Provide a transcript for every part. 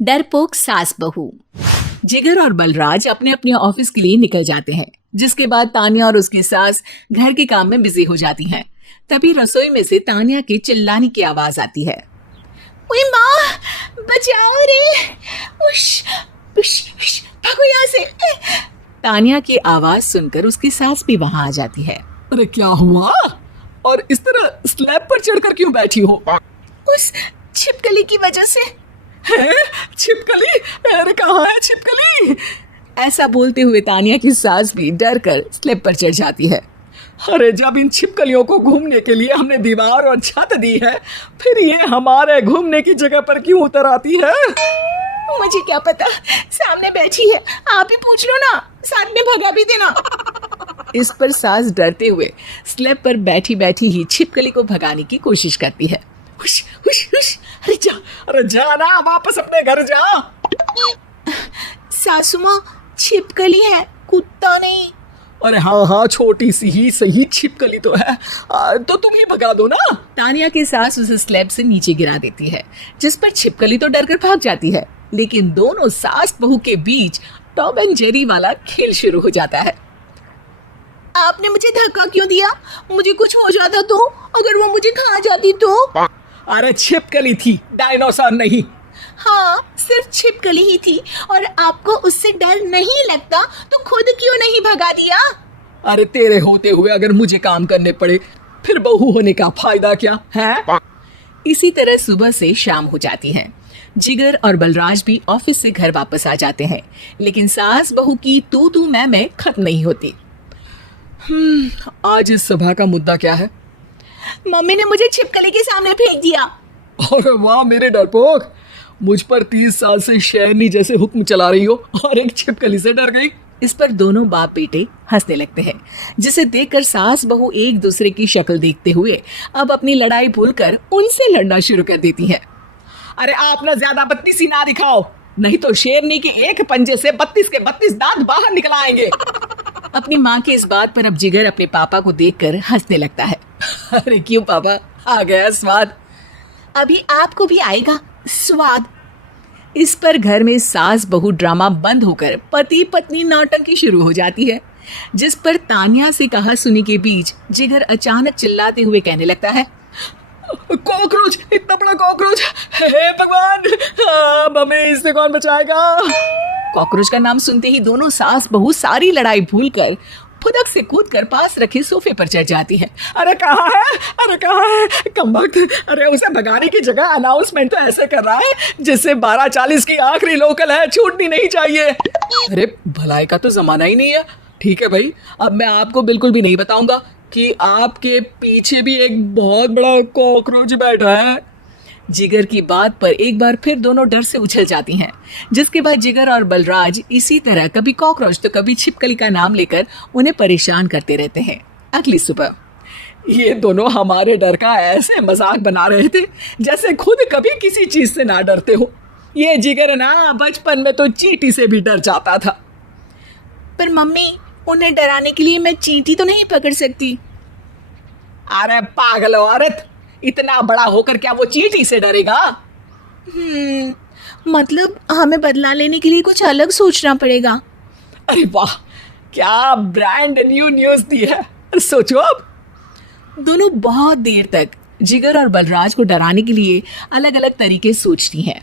डरपोक सास बहू। जिगर और बलराज अपने अपने ऑफिस के लिए निकल जाते हैं, जिसके बाद तानिया और उसकी सास घर के काम में बिजी हो जाती हैं। तभी रसोई में से तानिया के चिल्लाने की आवाज आती है। ओए माँ, बचाओ रे! उश, उश, उश, भागो यहाँ से! तानिया की आवाज सुनकर उसकी सास भी वहां आ जाती है। अरे क्या हुआ? और इस तरह स्लैब पर चढ़कर क्यों बैठी हो? उस छिपकली की वजह से। छिपकली? अरे कहाँ है छिपकली? ऐसा बोलते हुए तानिया की सास भी डर कर स्लैब पर चढ़ जाती है। अरे जब इन छिपकलियों को घूमने के लिए हमने दीवार और छत दी है, फिर ये हमारे घूमने की जगह पर क्यों उतर आती है? मुझे क्या पता, सामने बैठी है, आप ही पूछ लो ना, साथ में भगा भी देना। इस पर सास डरते हुए स्लैब पर बैठी बैठी ही छिपकली को भगाने की कोशिश करती है। हुश, हुश, हुश, अरे जा ना, वापस अपने घर जा। सासू माँ, छिपकली है, कुत्ता नहीं। अरे हाँ, छोटी सी ही सही छिपकली तो है, तो तुम ही भगा दो ना। तानिया की सास उसे स्लैब से नीचे गिरा देती है, जिस पर छिपकली तो डरकर भाग जाती है, लेकिन दोनों सास बहू के बीच टॉम एंड जेरी वाला खेल शुरू हो जाता है। आपने मुझे धक्का क्यों दिया? मुझे कुछ हो जाता तो? अगर वो मुझे खा जाती तो? अरे छिपकली थी, डायनासोर नहीं। हाँ, सिर्फ छिपकली ही थी, और आपको उससे डर नहीं लगता तो खुद क्यों नहीं भगा दिया? अरे तेरे होते हुए अगर मुझे काम करने पड़े, फिर बहू होने का फायदा क्या है? इसी तरह सुबह से शाम हो जाती है। जिगर और बलराज भी ऑफिस से घर वापस आ जाते हैं, लेकिन सास बहू की तू मैं खत्म नहीं होती। आज इस सभा का मुद्दा क्या है? मम्मी ने मुझे छिपकली के सामने फेंक दिया। अरे वाह मेरे डरपोक, मुझ पर 30 साल से शेरनी जैसे हुक्म चला रही हो और एक छिपकली से डर गई। इस पर दोनों बाप बेटे हंसने लगते हैं, जिसे देखकर सास बहू एक दूसरे की शक्ल देखते हुए अब अपनी लड़ाई भूलकर उनसे लड़ना शुरू कर देती है। अरे आप ना ज्यादा बत्तीसी ना दिखाओ, नहीं तो शेरनी के एक पंजे से 32 के 32 दांत बाहर निकल आएंगे। अपनी माँ के इस बात पर अब जिगर अपने पापा को देखकर हंसने लगता है। अरे क्यों पापा, आ गया स्वाद? अभी आपको भी आएगा स्वाद। इस पर घर में सास बहू ड्रामा बंद होकर पति पत्नी नौटंकी शुरू हो जाती है, जिस पर तानिया से कहा सुनी के बीच जिगर अचानक चिल्लाते हुए कहने लगता है। कॉकरोच, इतना बड़ा कॉकरोच! हे भगवान, हमें इससे कौन बचाएगा? कॉकरोच का नाम सुनते ही दोनों सास बहू सारी लड़ाई भूलकर फुदक से कूदकर पास रखे सोफे पर चढ़ जाती है। अरे कहाँ है? अरे कहाँ है? कमबख्त! अरे उसे भगाने की जगह अनाउंसमेंट तो ऐसे कर रहा है जिससे 12:40 की आखिरी लोकल है, छूटनी नहीं चाहिए। अरे भलाई का तो जमाना ही नहीं है। ठीक है भाई, अब मैं आपको बिल्कुल भी नहीं बताऊंगा कि आपके पीछे भी एक बहुत बड़ा कॉकरोच बैठा है। जिगर की बात पर एक बार फिर दोनों डर से उछल जाती हैं, जिसके बाद जिगर और बलराज इसी तरह कभी कॉकरोच तो कभी छिपकली का नाम लेकर उन्हें परेशान करते रहते हैं। अगली सुबह ये दोनों हमारे डर का ऐसे मजाक बना रहे थे जैसे खुद कभी किसी चीज से ना डरते हो। ये जिगर ना बचपन में तो चींटी से भी डर जाता था। पर मम्मी, उन्हें डराने के लिए मैं चींटी तो नहीं पकड़ सकती। अरे पागल औरत, इतना बड़ा होकर क्या वो चींटी से डरेगा? मतलब हमें बदला लेने के लिए कुछ अलग सोचना पड़ेगा। अरे वाह, क्या ब्रांड न्यू न्यूज दी है। सोचो अब। दोनों बहुत देर तक जिगर और बलराज को डराने के लिए अलग अलग तरीके सोचती हैं,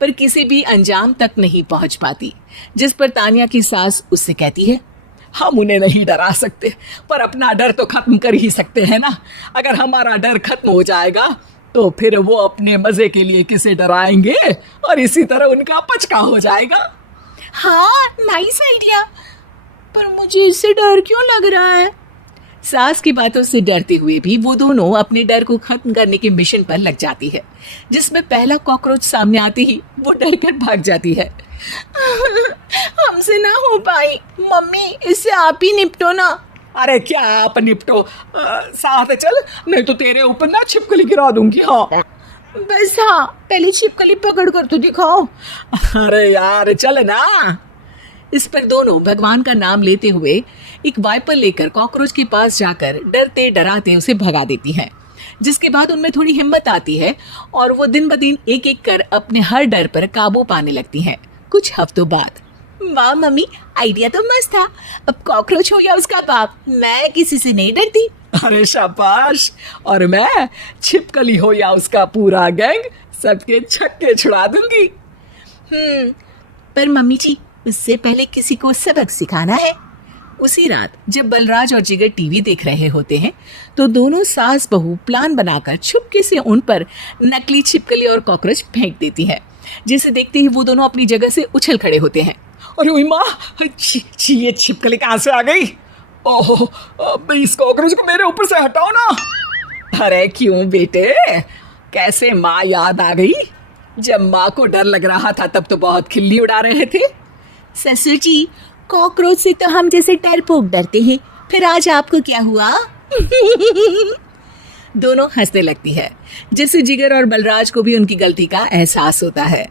पर किसी भी अंजाम तक नहीं पहुंच पाती, जिस पर तानिया की सास उससे कहती है। हम उन्हें नहीं डरा सकते, पर अपना डर तो खत्म कर ही सकते हैं ना। अगर हमारा डर खत्म हो जाएगा तो फिर वो अपने मजे के लिए किसे डराएंगे और इसी तरह उनका पचका हो जाएगा। हाँ, नाइस आइडिया, पर मुझे इससे डर क्यों लग रहा है? सास की बातों से डरते हुए भी वो दोनों अपने डर को खत्म करने के मिशन पर लग जाती है, जिसमें पहला कॉकरोच सामने आते ही वो डर कर भाग जाती है। हमसे ना हो पाई मम्मी, इससे आप ही निपटो ना। अरे क्या आप निपटो, साथ चल, नहीं तो तेरे ऊपर ना छिपकली गिरा दूंगी। हाँ बस, हाँ पहले छिपकली पकड़ कर तो दिखाओ। अरे यार चल ना। इस पर दोनों भगवान का नाम लेते हुए एक वाइपर लेकर कॉकरोच के पास जाकर डरते डराते उसे भगा देती हैं, जिसके बाद उनमें थोड़ी हिम्मत आती है और वो दिन ब दिन एक एक कर अपने हर डर पर काबू पाने लगती हैं। कुछ हफ्तों बाद, वाह मम्मी, आइडिया तो मस्त था। अब कॉकरोच हो या उसका बाप, मैं किसी से नहीं डरती। अरे शाबाश। और मैं छिपकली हो या उसका पूरा गैंग, सबके छक्के छुड़ा दूंगी। पर मम्मी जी, उससे पहले किसी को सबक सिखाना है। उसी रात जब बलराज और जिगर टीवी देख रहे होते हैं तो दोनों सास बहू प्लान बनाकर छुपके से उन पर नकली छिपकली और कॉकरोच फेंक देती है, जिसे देखते ही वो दोनों अपनी जगह से उछल खड़े होते हैं। अरे ओए माँ, ये छिपकली कहाँ से आ गई? ओह, अब इस कॉकरोच को मेरे ऊपर से हटाओ ना। अरे क्यों बेटे, कैसे माँ याद आ गई? जब माँ को डर लग रहा था तब तो बहुत खिल्ली उड़ा रहे थे। ससुर जी, कॉकरोच से तो हम जैसे डरपोक डरते हैं, फिर आज आपको क्या हुआ? दोनों हंसने लगती है, जिससे जिगर और बलराज को भी उनकी गलती का एहसास होता है।